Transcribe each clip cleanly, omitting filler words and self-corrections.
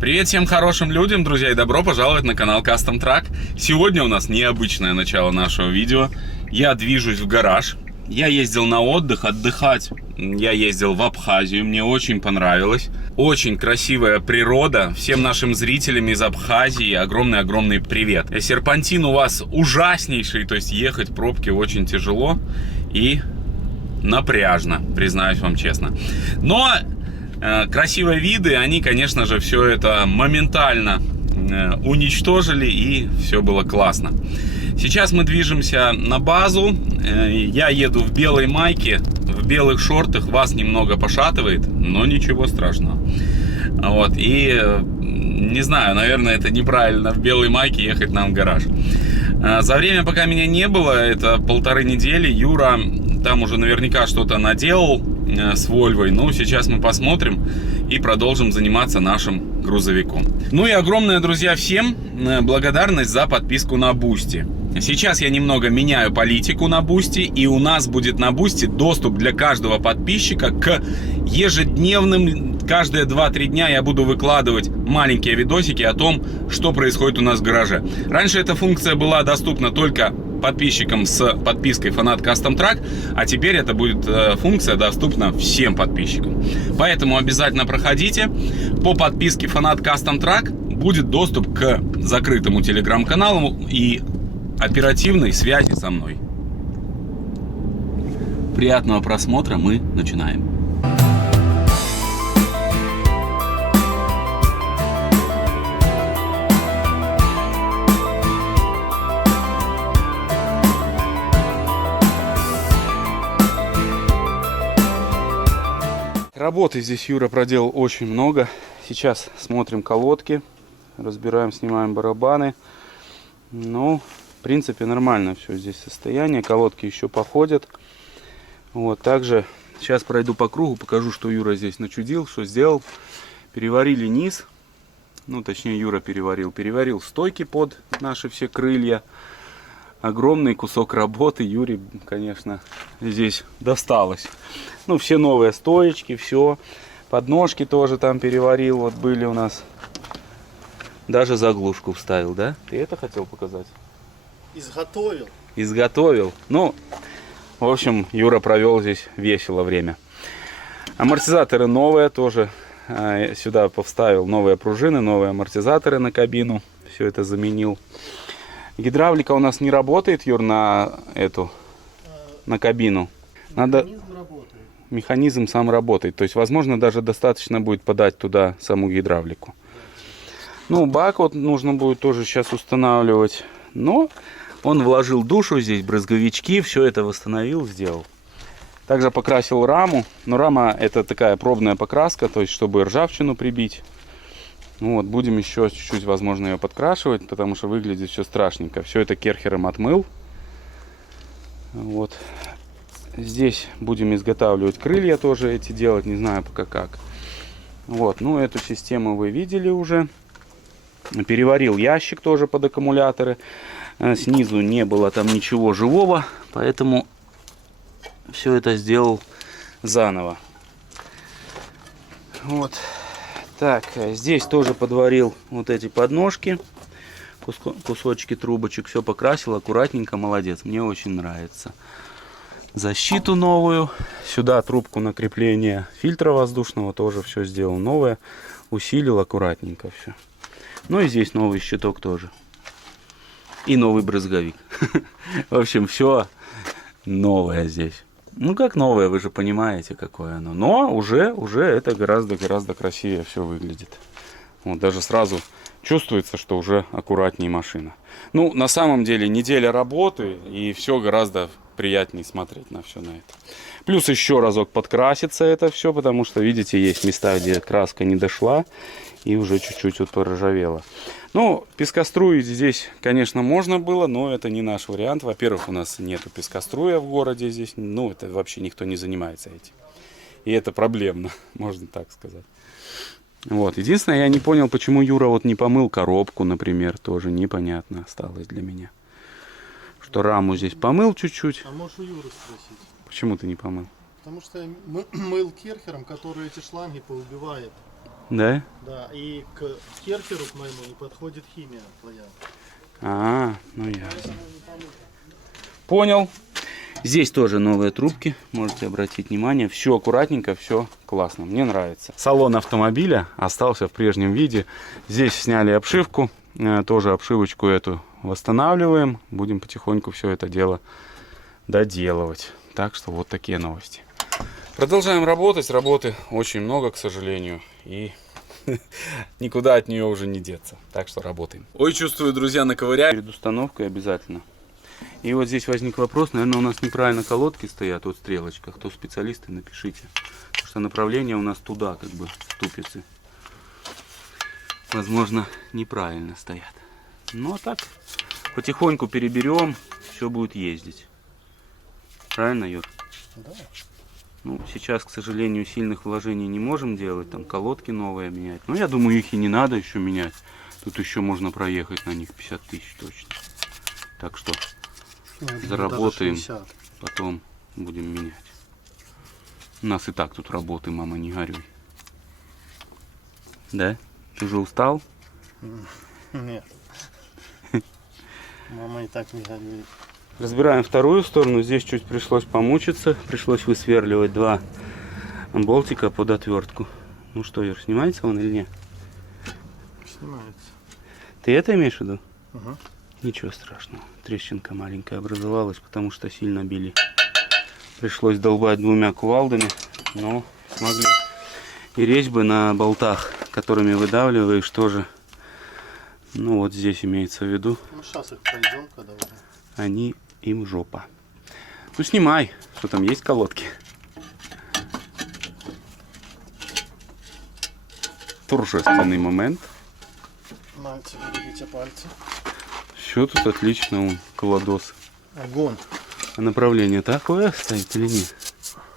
Привет всем хорошим людям, друзья, и добро пожаловать на канал Custom Truck. Сегодня у нас необычное начало нашего видео. Я движусь в гараж. Я ездил на отдых, отдыхать. Я ездил в Абхазию, мне очень понравилось. Очень красивая природа. Всем нашим зрителям из Абхазии огромный-огромный привет. Серпантин у вас ужаснейший, то есть ехать в пробке очень тяжело и напряжно, признаюсь вам честно. Но красивые виды, они, конечно же, все это моментально уничтожили, и все было классно. Сейчас мы движемся на базу. Я еду в белой майке, в белых шортах. Вас немного пошатывает, но ничего страшного. Вот. И не знаю, наверное, это неправильно в белой майке ехать нам в гараж. За время, пока меня не было, это 1,5 недели, Юра там уже наверняка что-то наделал с Вольвой. Ну, сейчас мы посмотрим и продолжим заниматься нашим грузовиком. Ну и огромное, друзья, всем благодарность за подписку на Boosty. Сейчас я немного меняю политику на Boosty, и у нас будет на Boosty доступ для каждого подписчика к ежедневным, каждые 2-3 дня я буду выкладывать маленькие видосики о том, что происходит у нас в гараже. Раньше эта функция была доступна только подписчикам с подпиской Фанат Custom Truck, а теперь это будет функция доступна всем подписчикам. Поэтому обязательно проходите. По подписке Фанат Custom Truck будет доступ к закрытому телеграм-каналу и оперативной связи со мной. Приятного просмотра, мы начинаем. Работы здесь Юра проделал очень много. Сейчас смотрим колодки, разбираем, снимаем барабаны. Ну, в принципе, нормально все здесь состояние. Колодки еще походят. Вот, также сейчас пройду по кругу, покажу, что Юра здесь начудил, что сделал. Переварили низ. Ну, точнее, Юра переварил. Переварил стойки под наши все крылья. Огромный кусок работы Юре, конечно, здесь досталось. Ну, все новые стоечки, все. Подножки тоже там переварил. Вот были у нас. Даже заглушку вставил, да? Ты это хотел показать? Изготовил. Изготовил. Ну, в общем, Юра провел здесь весело время. Амортизаторы новые тоже. Сюда повставил новые пружины, новые амортизаторы на кабину. Все это заменил. Гидравлика у нас не работает, Юр, на эту, на кабину. Надо... Механизм работает. Механизм сам работает. То есть, возможно, даже достаточно будет подать туда саму гидравлику. Ну, бак вот нужно будет тоже сейчас устанавливать. Но он вложил душу здесь, брызговички, все это восстановил, сделал. Также покрасил раму. Но рама это такая пробная покраска, то есть, чтобы ржавчину прибить. Вот, будем еще чуть-чуть, возможно, ее подкрашивать, потому что выглядит все страшненько. Все это керхером отмыл. Вот. Здесь будем изготавливать крылья тоже эти делать, не знаю пока как. Вот, ну эту систему вы видели уже. Переварил ящик тоже под аккумуляторы. Снизу не было там ничего живого, поэтому все это сделал заново. Вот. Так, здесь тоже подварил вот эти подножки, кусочки трубочек, все покрасил аккуратненько, молодец, мне очень нравится. Защиту новую, сюда трубку на крепление фильтра воздушного тоже все сделал новое, усилил аккуратненько все. Ну и здесь новый щиток тоже. И новый брызговик. В общем, все новое здесь. Ну как новое, вы же понимаете, какое оно. Но уже это гораздо красивее все выглядит. Вот даже сразу чувствуется, что уже аккуратнее машина. Ну, на самом деле, неделя работы, и все гораздо приятнее смотреть на все на это. Плюс еще разок подкрасится это все, потому что, видите, есть места, где краска не дошла, и уже чуть-чуть вот поржавело. Ну, пескоструить здесь, конечно, можно было, но это не наш вариант. Во-первых, у нас нету пескоструя в городе здесь. Ну, это вообще никто не занимается этим. И это проблемно, можно так сказать. Вот. Единственное, я не понял, почему Юра вот не помыл коробку, например. Тоже непонятно осталось для меня. Что раму здесь помыл чуть-чуть. А можешь у Юры спросить? Почему ты не помыл? Потому что мыл керхером, который эти шланги поубивает. Да? Да, и к керхеру к моему не подходит химия твоя. Ну ясно. Понял. Здесь тоже новые трубки, можете обратить внимание. Все аккуратненько, все классно, мне нравится. Салон автомобиля остался в прежнем виде. Здесь сняли обшивку, тоже обшивочку эту восстанавливаем. Будем потихоньку все это дело доделывать. Так что вот такие новости. Продолжаем работать, работы очень много, к сожалению. И никуда от нее уже не деться. Так что работаем. Ой, чувствую, друзья, наковыряю. Перед установкой обязательно. И вот здесь возник вопрос, наверное, у нас неправильно колодки стоят, вот стрелочка. Кто специалисты, напишите. Потому что направление у нас туда, как бы, ступицы. Возможно, неправильно стоят. Ну, а так, потихоньку переберем, все будет ездить. Правильно, Юр? Да. Ну, сейчас, к сожалению, сильных вложений не можем делать, там колодки новые менять. Но я думаю, их и не надо еще менять. Тут еще можно проехать на них 50 тысяч точно. Так что заработаем, потом будем менять. У нас и так тут работы, мама, не горюй. Да? Ты уже устал? Нет. Мама и так не горюет. Разбираем вторую сторону. Здесь чуть пришлось помучиться. Пришлось высверливать 2 болтика под отвертку. Ну что, Юр, снимается он или нет? Снимается. Ты это имеешь в виду? Угу. Ничего страшного. Трещинка маленькая образовалась, потому что сильно били. Пришлось долбать 2 кувалдами, но смогли. И резьбы на болтах, которыми выдавливаешь, тоже. Ну вот здесь имеется в виду. Ну сейчас их пройдем, когда уже. Они им жопа. Ну снимай, что там есть колодки. Торжественный момент. Мальцы, берегите пальцы. Все тут отлично, он колодос. Огонь. А направление такое стоит или нет?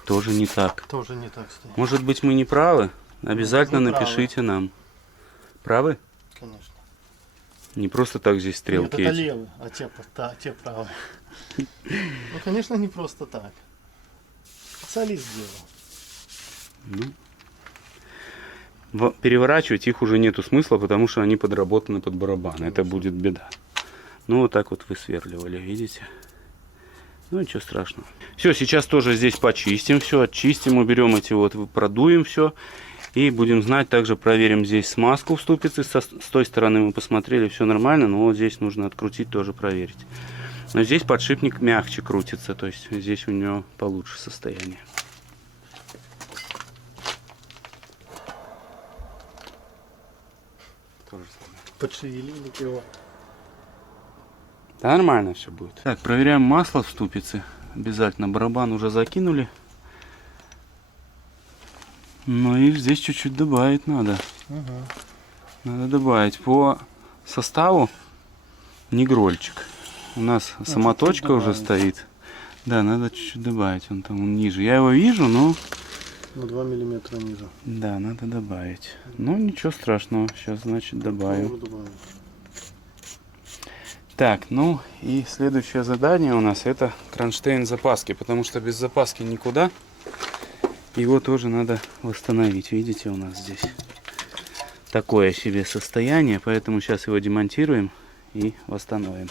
Тоже не так. Тоже не так стоит. Может быть, мы не правы? Обязательно Мы правы. напишите нам. Правы? Конечно. Не просто так здесь Нет, стрелки это эти. левый, а те правые. Ну, конечно, не просто так. Специалист сделал. Переворачивать их уже нету смысла, потому что они подработаны под барабан. Это будет беда. Ну, вот так вот высверливали, видите? Ну, ничего страшного. Все, сейчас тоже здесь почистим все, очистим, уберем эти вот, продуем все. И будем знать, также проверим здесь смазку в ступице. С той стороны мы посмотрели, все нормально, но вот здесь нужно открутить, тоже проверить. Но здесь подшипник мягче крутится, то есть здесь у него получше состояние. Тоже самое. Подшевелили его. Да нормально все будет. Так, проверяем масло в ступице. Обязательно барабан уже закинули. Ну и здесь чуть-чуть добавить надо. Угу. Надо добавить по составу нигрольчик. У нас самоточка уже стоит. Да, надо чуть-чуть добавить. Он там ниже. Я его вижу, но... На 2 миллиметра ниже. Да, надо добавить. Ну, ничего страшного. Сейчас, значит, добавим. Так, ну и следующее задание у нас это кронштейн запаски. Потому что без запаски никуда. Его тоже надо восстановить. Видите, у нас здесь такое себе состояние. Поэтому сейчас его демонтируем и восстановим.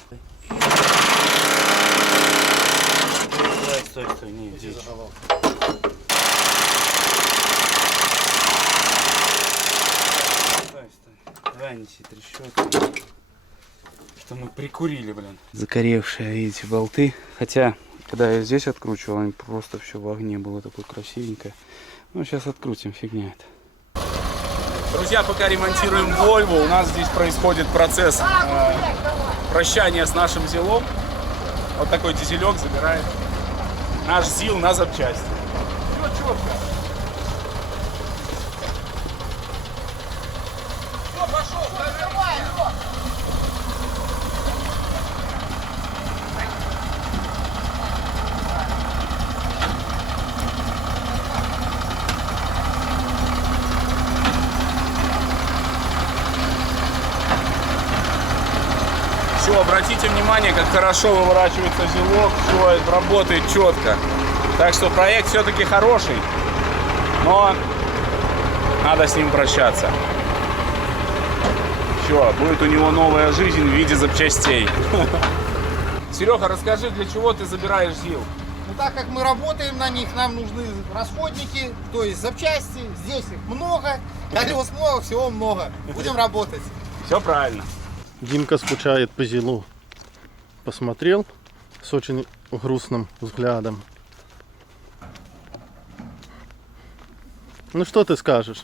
Стой, не, здесь. Стой. Давай неси трещотку. Что мы прикурили, блин. Закоревшие, видите, болты. Хотя, когда я здесь откручивал, они просто все в огне было такое красивенькое. Ну, сейчас открутим, фигня это. Друзья, пока ремонтируем Volvo, у нас здесь происходит процесс прощания с нашим ЗИЛом. Вот такой дизелек забирает наш ЗИЛ на запчасти. Все четко. Все, пошел, закрывай его. Все, обратите внимание, как хорошо выворачивается ЗИЛок, все работает четко. Так что проект все-таки хороший, но Надо с ним прощаться. Все, будет у него новая жизнь в виде запчастей. Серега, расскажи, для чего ты забираешь ЗИЛ? Ну, так как мы работаем на них, нам нужны расходники, то есть запчасти. Здесь их много, колес много, всего много. Будем работать. Все правильно. Димка скучает по Зилу. Посмотрел с очень грустным взглядом. Ну что ты скажешь?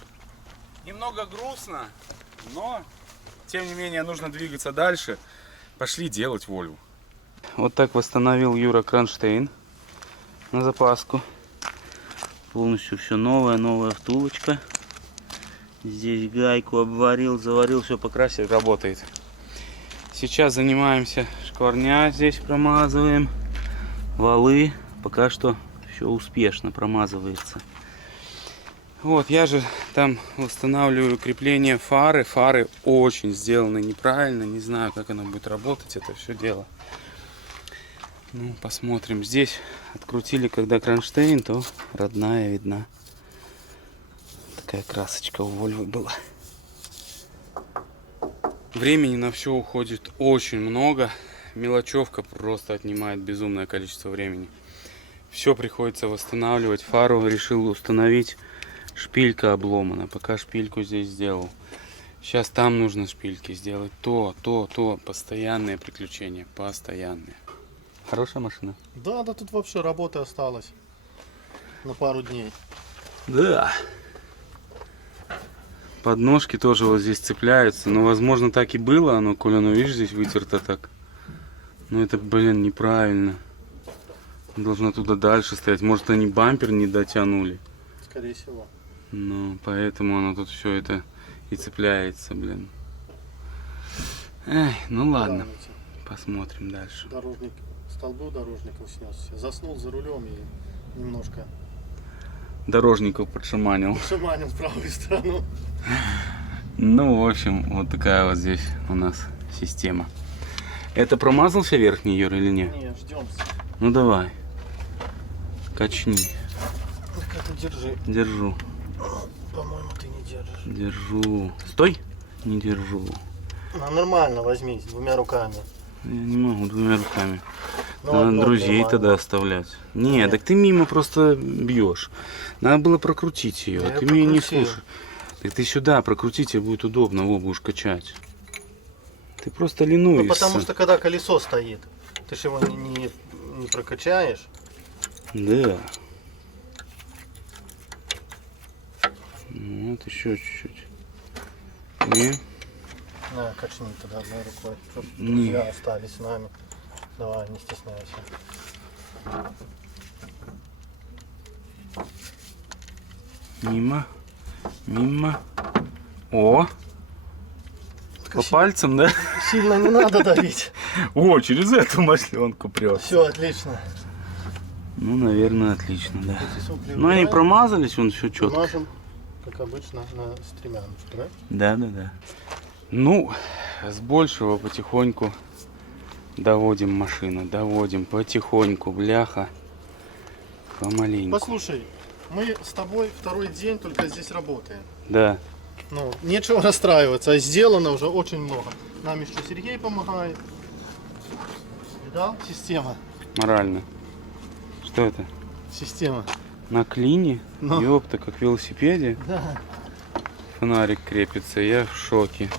Немного грустно, но тем не менее нужно двигаться дальше. Пошли делать Вольву. Вот так восстановил Юра кронштейн на запаску. Полностью все новая втулочка. Здесь гайку обварил, заварил, все покрасил, работает. Сейчас занимаемся шкварня, здесь промазываем. Валы пока что все успешно промазывается. Вот, я же там восстанавливаю крепление фары. Фары очень сделаны неправильно. Не знаю, как оно будет работать, это все дело. Ну, посмотрим. Здесь открутили, когда кронштейн, то родная видна. Такая красочка у Вольвы была. Времени на все уходит очень много. Мелочевка просто отнимает безумное количество времени. Все приходится восстанавливать. Фару решил установить. Шпилька обломана. Пока шпильку здесь сделал. Сейчас там нужно шпильки сделать. То. Постоянные приключения. Постоянные. Хорошая машина? Да, тут вообще работы осталось на пару дней. Да. Подножки тоже вот здесь цепляются. Но возможно так и было. Оно, коли оно, видишь, здесь вытерто так. Но это, блин, неправильно. Должно туда дальше стоять. Может, они бампер не дотянули. Скорее всего. Ну, поэтому оно тут все это и цепляется, блин. Эй, ну ладно. Посмотрим дальше. Дорожник, столбы дорожников снес. Заснул за рулем и немножко Дорожников подшаманил. шаманил в правую сторону. Ну, в общем, вот такая вот здесь у нас система. Это промазался верхний, Юр, или нет? Не, ждем. Ну давай. Качни. Так это держи. Держу. По-моему, ты не держишь. Держу. Стой. Не держу. Ну, нормально возьми, двумя руками. Я не могу двумя руками. Ну, Надо одно друзей нормально. тогда оставлять. Не, Нет. так ты мимо просто бьешь. Надо было прокрутить ее. Да Ты я меня не прокрутил. слушай. Так ты сюда прокрутить, тебе будет удобно, его будешь качать. Ты просто ленуешься. Ну, потому что когда колесо стоит, ты же его не прокачаешь. Да. Вот еще чуть-чуть. Не. На, качни тогда одной рукой. Чтоб Не. друзья остались с нами. Давай, не стесняйся. Мимо. Мимо. О! По пальцам, да? Сильно не надо давить. О, через эту масленку прет. Все, отлично. Ну, наверное, отлично, да. Эти сопли Ну, они убираем, промазались, вон все четко. мажем, как обычно, на стремяночку, да? Да. Ну, с большего потихоньку доводим машину. Доводим потихоньку, бляха. Помаленьку. Послушай, мы с тобой второй день только здесь работаем. Да. Ну, нечего расстраиваться, а сделано уже очень много. Нам еще Сергей помогает. Видал? Система. Морально. Что это? Система. На клине? Ну. Ёпта, как в велосипеде. Да. Фонарик крепится, я в шоке.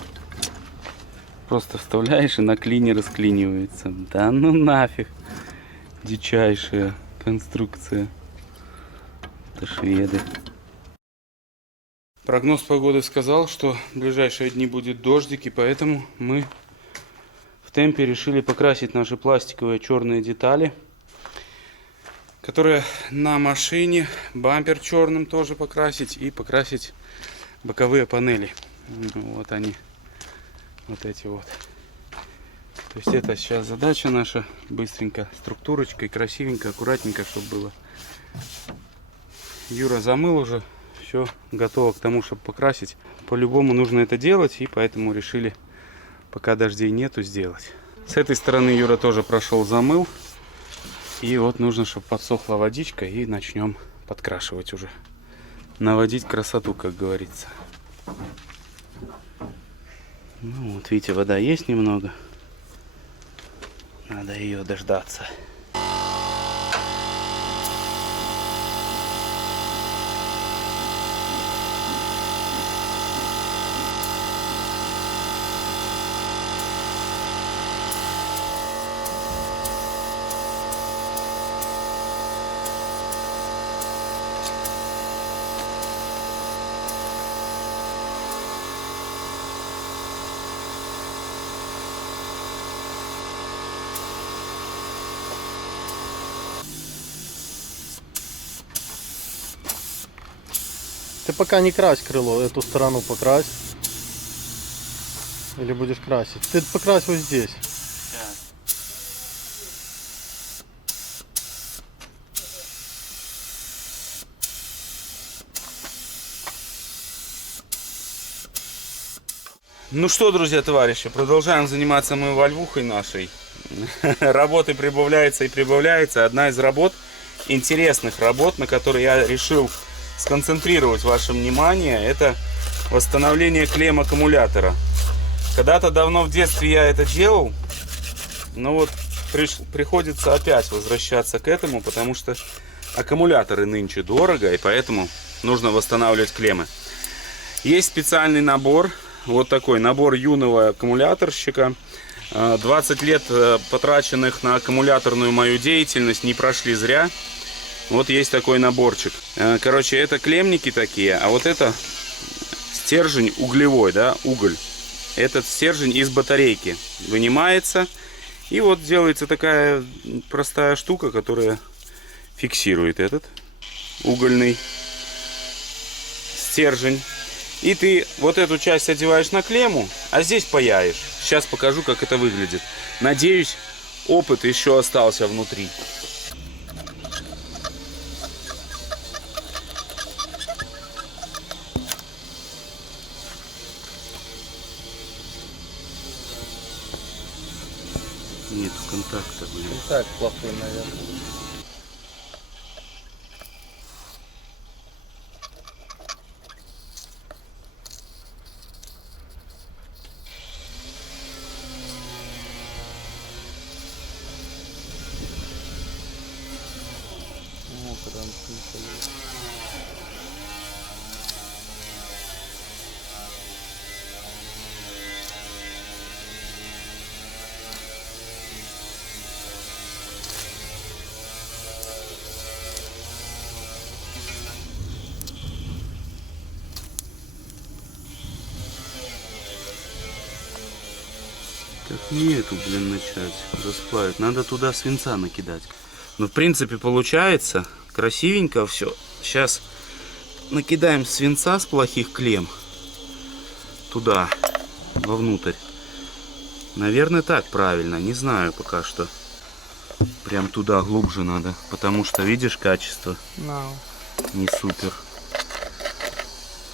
Просто вставляешь и на клине расклинивается. Да ну нафиг. Дичайшая конструкция. Это шведы. Прогноз погоды сказал, что в ближайшие дни будет дождик, и поэтому мы в темпе решили покрасить наши пластиковые черные детали, которые на машине, бампер черным тоже покрасить и покрасить боковые панели. Вот они, вот эти вот. То есть это сейчас задача наша, быстренько, структурочкой, красивенько, аккуратненько, чтобы было. Юра замыл уже, все готово к тому, чтобы покрасить. По-любому нужно это делать, и поэтому решили, пока дождей нету, сделать. С этой стороны Юра тоже прошел, замыл. И вот нужно, чтобы подсохла водичка, и начнем подкрашивать уже. наводить красоту, как говорится. Ну вот видите, вода есть немного. Надо ее дождаться. Ты пока не крась крыло, эту сторону покрась. Или будешь красить? Ты покрась вот здесь. Ну что, друзья, товарищи, продолжаем заниматься мы вольвухой нашей. Работы прибавляется и прибавляется. Одна из работ, интересных работ, на которые я решил сконцентрировать ваше внимание, это восстановление клемм аккумулятора. Когда-то давно в детстве я это делал, но вот приходится опять возвращаться к этому, потому что аккумуляторы нынче дорого, и поэтому нужно восстанавливать клеммы. Есть специальный набор, вот такой набор юного аккумуляторщика. 20 лет потраченных на аккумуляторную мою деятельность не прошли зря. Вот есть такой наборчик. Короче, это клеммники такие, а вот это стержень углевой, да, уголь. Этот стержень из батарейки вынимается. И вот делается такая простая штука, которая фиксирует этот угольный стержень. И ты вот эту часть одеваешь на клемму, а здесь паяешь. Сейчас покажу, как это выглядит. Надеюсь, опыт еще остался внутри. Нет контакта, блин. Так, плохой, наверное. Как нету, блин, начать расплавить. Надо туда свинца накидать. Ну, в принципе, получается красивенько все. Сейчас накидаем свинца с плохих клемм туда, вовнутрь. Наверное, так правильно. Не знаю пока что. Прям туда глубже надо. Потому что, видишь, качество не супер.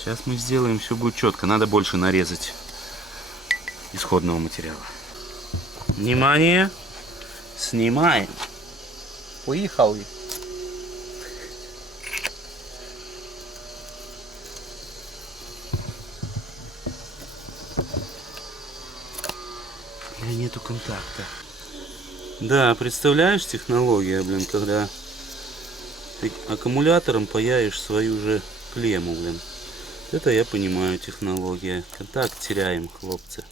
Сейчас мы сделаем, все будет четко. Надо больше нарезать исходного материала. Внимание! Снимаем. Поехали. Нету контакта. Да, представляешь, технология, блин, когда ты аккумулятором паяешь свою же клемму, блин. Это я понимаю, технология. Контакт теряем, хлопцы.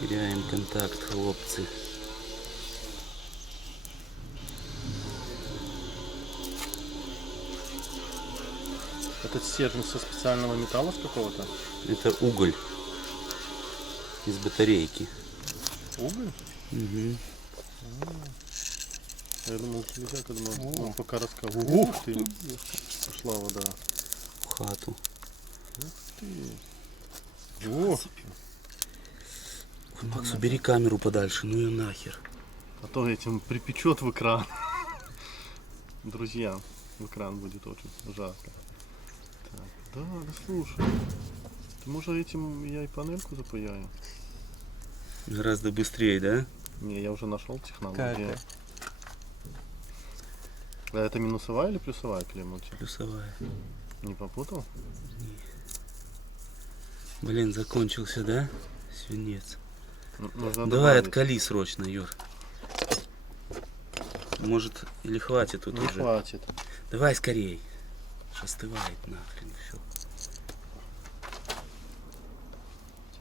Теряем контакт, хлопцы. Этот стержень со специального металла с какого-то? Это уголь из батарейки. Уголь? Угу. Я думал, железяка, думал, он пока рассказывал. Ух ты! Пошла вода. В хату. О! Макс, убери камеру подальше, ну и нахер. А то этим припечет в экран. Друзья, в экран будет очень жарко. Так, да, слушай. Ты, может, этим я и панельку запаяю? Гораздо быстрее, да? Не, я уже нашел технологию. А это минусовая или плюсовая клемма у тебя? Плюсовая. Не попутал? Блин, закончился, да? Свинец. Нужно Давай добавить. откали срочно, Юр. Может, или хватит тут Не уже? хватит. Давай скорей. Остывает нахрен все.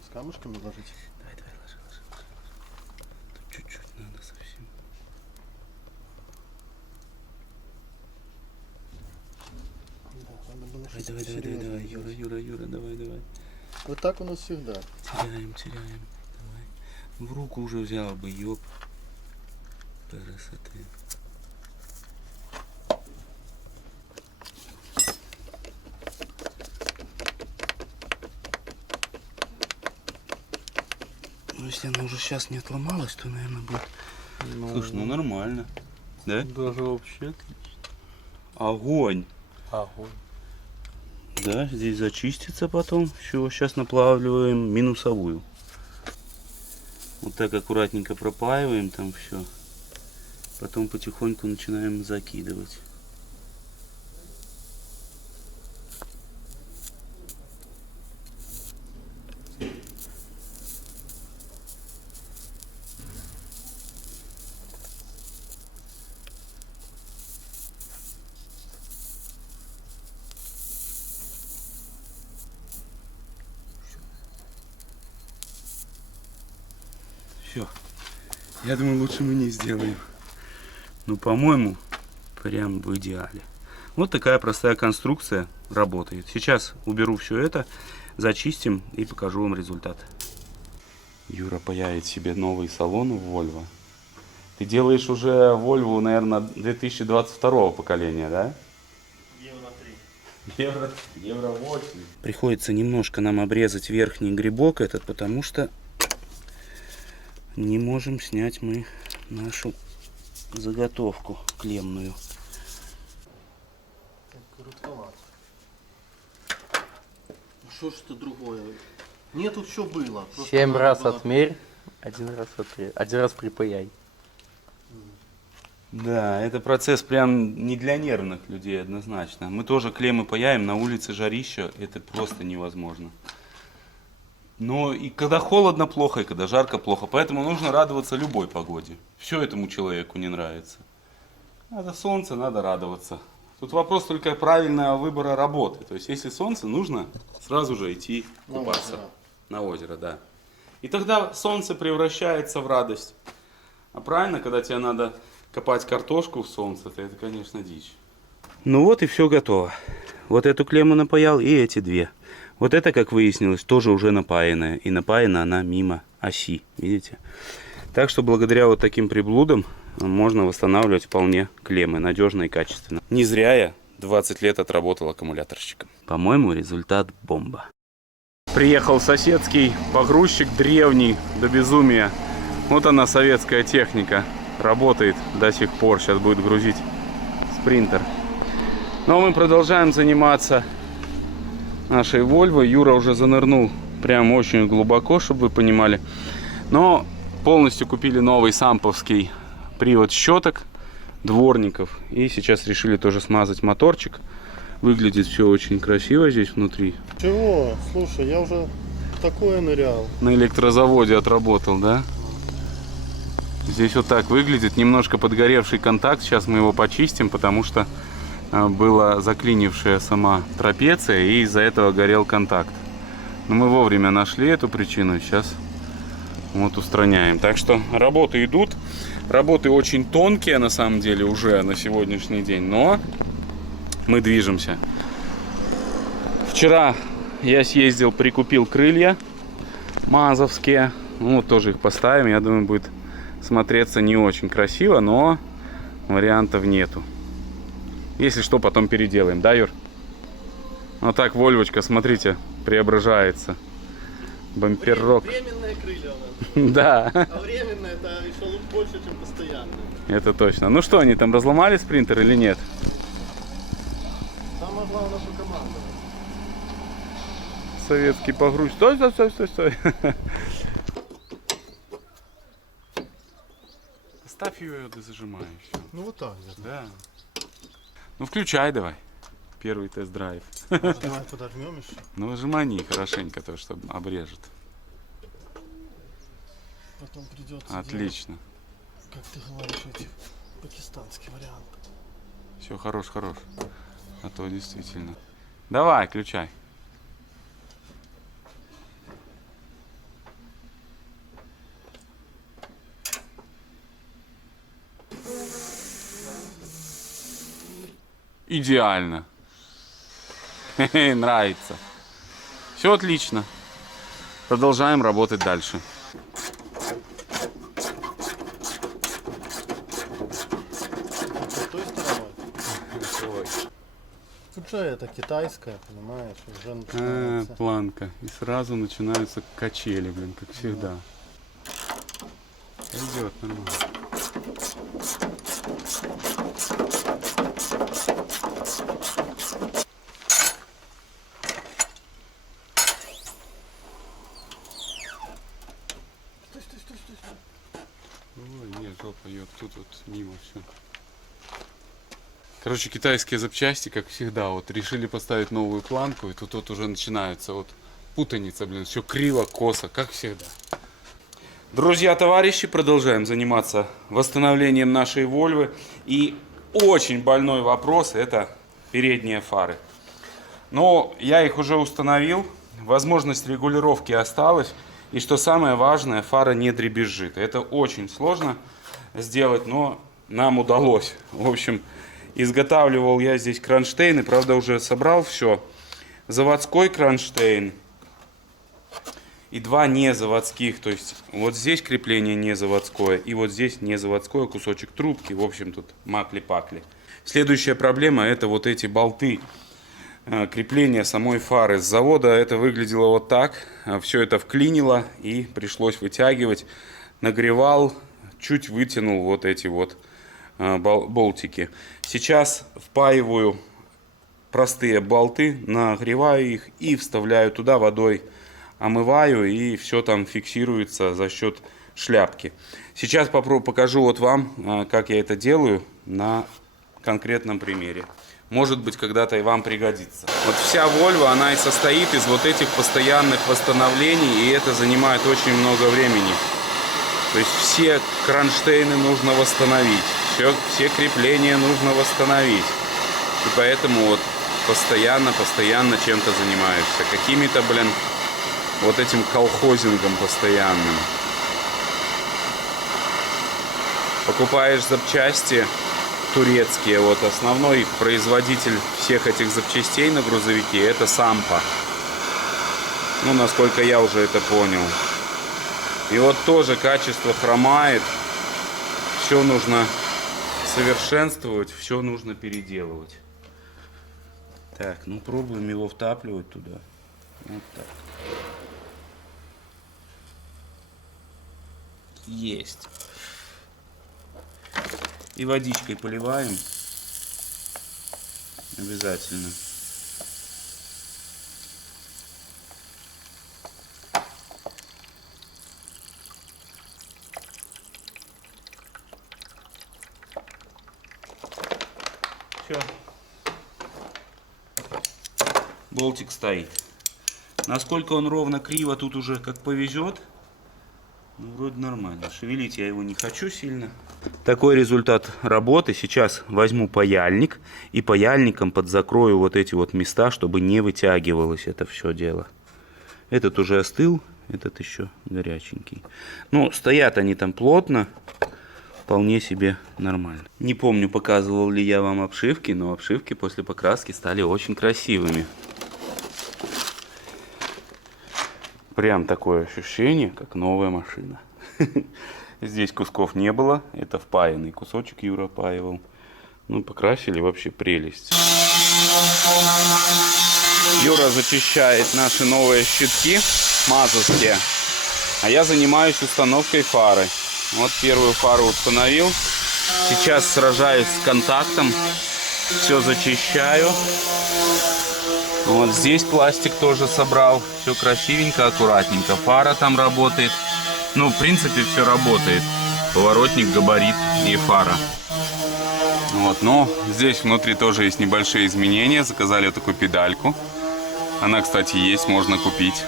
С камушками ложить? Давай, ложи. Тут чуть-чуть надо совсем. Надо было Давай, что-то давай, серьезное Юра, делать. давай. Вот так у нас всегда. Теряем. Давай. В руку уже взял бы, ёп. Красоты. Ну, если она уже сейчас не отломалась, то, наверное, будет... Слушай, ну нормально. Да? Даже вообще Огонь. огонь. Да, здесь зачистится потом. Все, сейчас наплавливаем минусовую. Вот так аккуратненько пропаиваем там все. Потом потихоньку начинаем закидывать. Все. Я думаю, лучше мы не сделаем. Ну, по-моему, прям в идеале. Вот такая простая конструкция работает. Сейчас уберу все это, зачистим и покажу вам результат. Юра паяет себе новый салон в Volvo. Ты делаешь уже Volvo, наверное, 2022 поколения, да? Евро 3. Евро 8. Приходится немножко нам обрезать верхний грибок этот, потому что не можем снять мы нашу заготовку клеммную. Коротковато. Что ж это другое? Нет, тут все было. Просто 7 надо раз было- отмерь, 1 раз отмерь. 1 раз припаяй. Да, это процесс прям не для нервных людей однозначно. Мы тоже клеммы паяем, на улице жарища, это просто невозможно. Но и когда холодно плохо, и когда жарко плохо, поэтому нужно радоваться любой погоде. Все этому человеку не нравится. Надо солнце, надо радоваться. Тут вопрос только правильного выбора работы. То есть, если солнце, нужно сразу же идти На купаться. озеро. На озеро, да. И тогда солнце превращается в радость. А правильно, когда тебе надо копать картошку в солнце, то это, конечно, дичь. Ну вот и все готово. Вот эту клемму напаял и эти две. Вот это, как выяснилось, тоже уже напаянная. И напаяна она мимо оси, видите? Так что благодаря вот таким приблудам можно восстанавливать вполне клеммы, надежно и качественно. Не зря я 20 лет отработал аккумуляторщиком. По-моему, результат бомба. Приехал соседский погрузчик, древний до безумия. Вот она, советская техника. Работает до сих пор. Сейчас будет грузить спринтер. Но мы продолжаем заниматься нашей Volvo. Юра уже занырнул прям очень глубоко, чтобы вы понимали. Но полностью купили новый самповский привод щеток, дворников. И сейчас решили тоже смазать моторчик. Выглядит все очень красиво здесь внутри. Чего? Слушай, я уже такое нырял. На электрозаводе отработал, да? Здесь вот так выглядит. Немножко подгоревший контакт. Сейчас мы его почистим, потому что была заклинившая сама трапеция, и из-за этого горел контакт. Но мы вовремя нашли эту причину. Сейчас вот устраняем. Так что работы идут. Работы очень тонкие на самом деле уже на сегодняшний день. Но мы движемся. Вчера я съездил, прикупил крылья мазовские. Ну, вот тоже их поставим. Я думаю, будет смотреться не очень красиво, но вариантов нету. Если что, потом переделаем, да, Юр? Вот так Вольвочка, смотрите, преображается. Бамперок. Временные крылья у нас. Да, А временные это еще больше, чем постоянные. это точно. Ну что, они там разломали спринтер или нет? Самое главное, что команда. Советский погруз. Стой. Ставь ее, да зажимаешь. Ну вот так где-то. Да. Ну включай давай. Первый тест-драйв. Может, давай подожмем еще. Ну жмани хорошенько, то что обрежет. Потом придется Отлично. делать, как ты говоришь, эти пакистанский вариант. Все, хорош. А то действительно. Давай, включай. Идеально. Нравится. Все отлично. Продолжаем работать дальше. С той стороной. Тут же это китайская, понимаешь, уже начинается. Планка. И сразу начинаются качели, блин, как всегда. Идет нормально. Ой, нет, жопа ед, тут вот мимо все. Короче, китайские запчасти, как всегда, вот решили поставить новую планку, и тут вот уже начинается вот путаница, блин, все криво, косо, как всегда. Друзья, товарищи, продолжаем заниматься восстановлением нашей Вольвы. И очень больной вопрос — это передние фары. Но я их уже установил, возможность регулировки осталась. И что самое важное, фара не дребезжит. Это очень сложно сделать, но нам удалось. В общем, изготавливал я здесь кронштейны, правда уже собрал все. Заводской кронштейн и два незаводских. То есть вот здесь крепление не заводское и вот здесь не заводское, кусочек трубки. В общем, тут макли-пакли. Следующая проблема — это вот эти болты крепления самой фары. С завода это выглядело вот так. Все это вклинило и пришлось вытягивать. Нагревал, чуть вытянул вот эти вот болтики. Сейчас впаиваю простые болты, нагреваю их и вставляю туда, водой омываю, и все там фиксируется за счет шляпки. Сейчас покажу вот вам, как я это делаю на конкретном примере. Может быть, когда-то и вам пригодится. Вот вся Volvo, она и состоит из вот этих постоянных восстановлений, и это занимает очень много времени. То есть все кронштейны нужно восстановить, все крепления нужно восстановить. И поэтому вот постоянно чем-то занимаешься. Какими-то, блин, вот этим колхозингом постоянным. Покупаешь запчасти турецкие. Вот основной производитель всех этих запчастей на грузовике — это Сампа. Ну, насколько я уже это понял. И вот тоже качество хромает. Все нужно совершенствовать, все нужно переделывать. Так, ну пробуем его втапливать туда. Вот так. Есть. И водичкой поливаем. Обязательно. Все. Болтик стоит. Насколько он ровно криво, тут уже как повезет. Ну, вроде нормально. Шевелить я его не хочу сильно. Такой результат работы. Сейчас возьму паяльник и паяльником подзакрою вот эти вот места, чтобы не вытягивалось это все дело. Этот уже остыл, этот еще горяченький. Но стоят они там плотно, вполне себе нормально. Не помню, показывал ли я вам обшивки, но обшивки после покраски стали очень красивыми. Прям такое ощущение, как новая машина. Здесь кусков не было. Это впаянный кусочек Юра опаивал. Ну, покрасили, вообще прелесть. Юра зачищает наши новые щитки мазовские. А я занимаюсь установкой фары. Вот первую фару установил. Сейчас сражаюсь с контактом. Все зачищаю. Вот здесь пластик тоже собрал. Все красивенько, аккуратненько. Фара там работает. Ну, в принципе, все работает. Поворотник, габарит и фара. Вот, но здесь внутри тоже есть небольшие изменения. Заказали такую педальку. Она, кстати, есть, можно купить.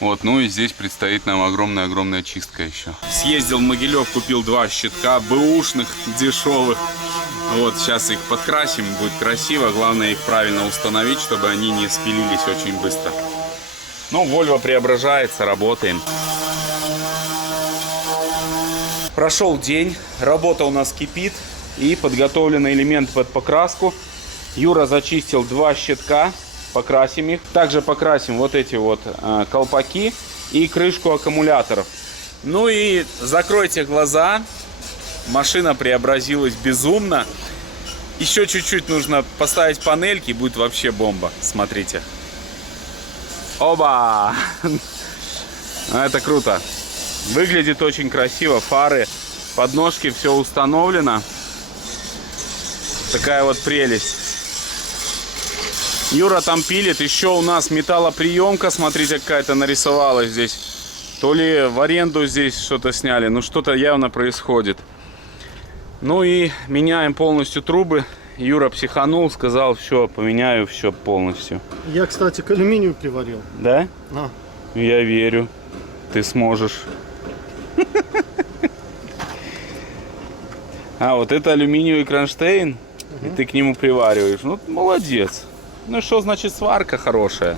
Вот, ну и здесь предстоит нам огромная чистка еще. Съездил в Могилев, купил 2 щитка бэушных, дешевых. Вот, сейчас их подкрасим, будет красиво. Главное их правильно установить, чтобы они не спилились очень быстро. Ну, Volvo преображается, работаем. Прошел день, работа у нас кипит. И подготовлены элементы под покраску. Юра зачистил 2 щитка. Покрасим их. Также покрасим вот эти вот колпаки и крышку аккумуляторов. Ну и закройте глаза. Машина преобразилась безумно. Еще чуть-чуть нужно поставить панельки, будет вообще бомба. Смотрите. Оба! Это круто. Выглядит очень красиво. Фары, подножки, все установлено. Такая вот прелесть. Юра там пилит. Еще у нас металлоприемка, смотрите, какая-то нарисовалась здесь. То ли в аренду здесь что-то сняли. Ну, что-то явно происходит. Ну и меняем полностью трубы. Юра психанул, сказал, все, поменяю все полностью. Я, кстати, к алюминию приварил. Да? На. Я верю. Ты сможешь. А, вот это алюминиевый кронштейн. И ты к нему привариваешь. Ну, молодец. Ну, что значит сварка хорошая?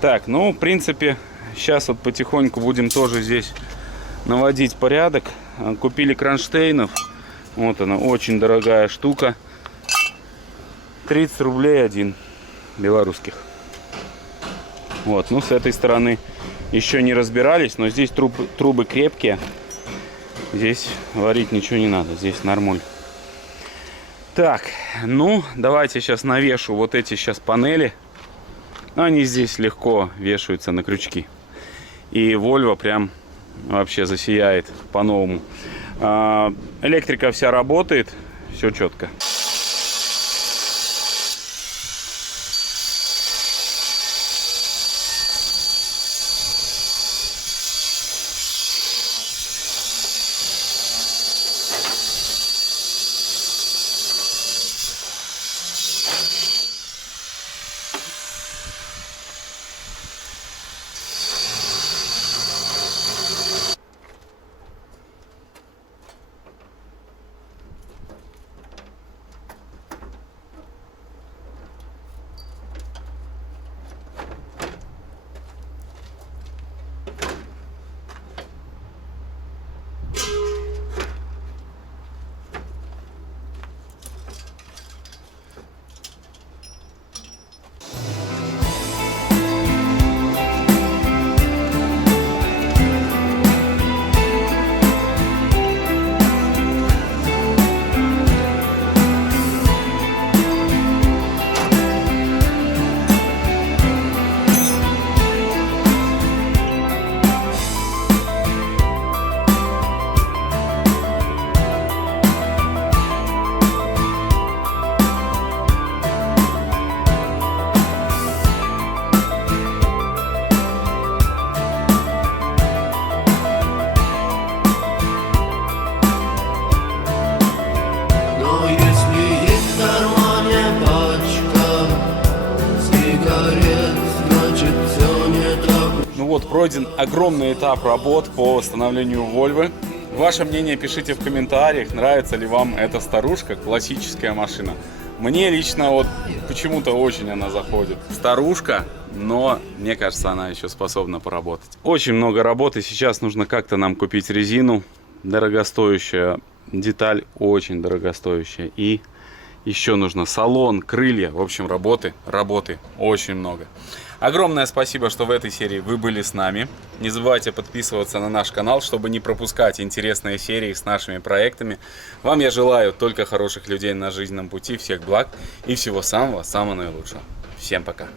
Так, ну, в принципе, сейчас вот потихоньку будем тоже здесь наводить порядок. Купили кронштейнов. Вот она, очень дорогая штука. 30 рублей один белорусских. Вот, ну, с этой стороны еще не разбирались, но здесь трубы крепкие. Здесь варить ничего не надо, здесь нормуль. Так, ну, давайте сейчас навешу вот эти сейчас панели. Они здесь легко вешаются на крючки. И Volvo прям вообще засияет по-новому. Электрика вся работает, все четко. Пройден огромный этап работ по восстановлению Volvo. Ваше мнение пишите в комментариях, нравится ли вам эта старушка, классическая машина. Мне лично вот почему-то очень она заходит. Старушка, но мне кажется, она еще способна поработать. Очень много работы, сейчас нужно как-то нам купить резину. Дорогостоящая деталь, очень дорогостоящая. И еще нужно салон, крылья, в общем, работы очень много. Огромное спасибо, что в этой серии вы были с нами. Не забывайте подписываться на наш канал, чтобы не пропускать интересные серии с нашими проектами. Вам я желаю только хороших людей на жизненном пути, всех благ и всего самого наилучшего. Всем пока!